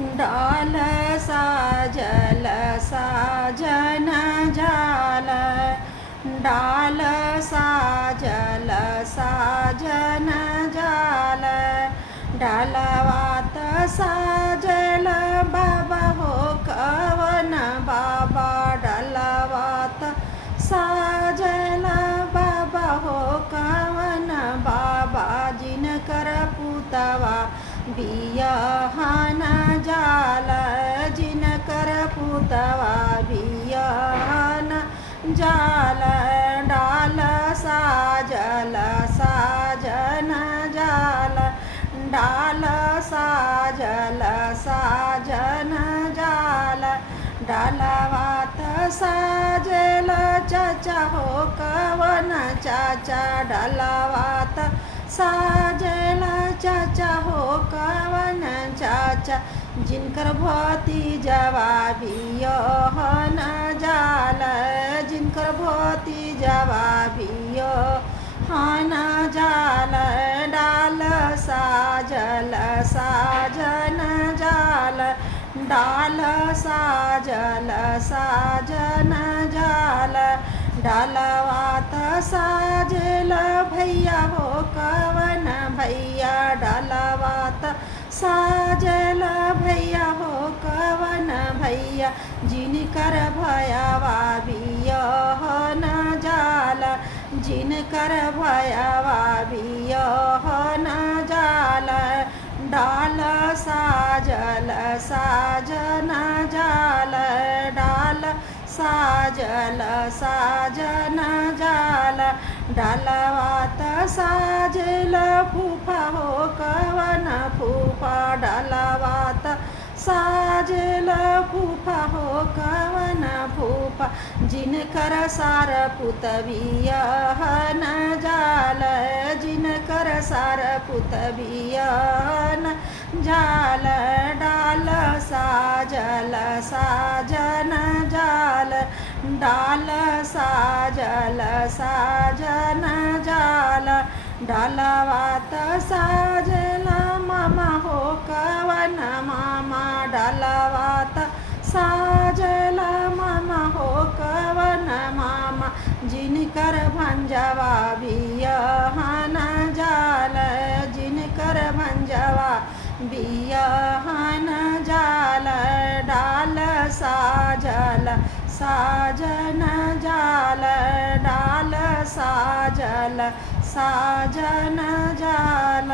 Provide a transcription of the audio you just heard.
डाल साजल साजन जाल, डाल साजल साजन जाल, डालवात साजल बाबा हो कवन बाबा, डालवात साजल बाबा हो कवन बाबा, जिनकर पुतवा बियहन जाल, जिनकर पुतवा बियहन जाल, डाल साजल साजन जाल, डाल साजल साजन जाल, डालवात साजल चाचा हो कवन चाचा, डालवात साजल चाचा हो कवन चाचा, जिनकर भतीजवा बियहन जाल, जिनकर भतीजवा बियहन जाल, डाल साजल साजन जाल, डाल साजल साजन जाल, डालवात साजल भैया हो कवन भैया, डालवात साजल भैया हो कवन भैया, जिनकर भयवा बियहन जाल, जिनकर भयवा बियहन जाल, डाल साजल साजन जाल, डाल साजल साजन जाल, डालवात साजल फूफा हो कवन फूफा, डालवात साजल फूफा हो कवन फूफा, जिनकर सार पुत बियहन जाल, जिनकर सार पुत बियहन जाल, डाल साजल साजन जाल, डाल साजल साजन जाल, डालवात साजल मामा हो कवन मामा, डालवात साजल मामा हो कवन मामा, जिनकर भंजवा बियहन जाल, जिनकर भंजवा बियहन जाल, डाल साजल साजन जाल, डाल साजल साजन जाल।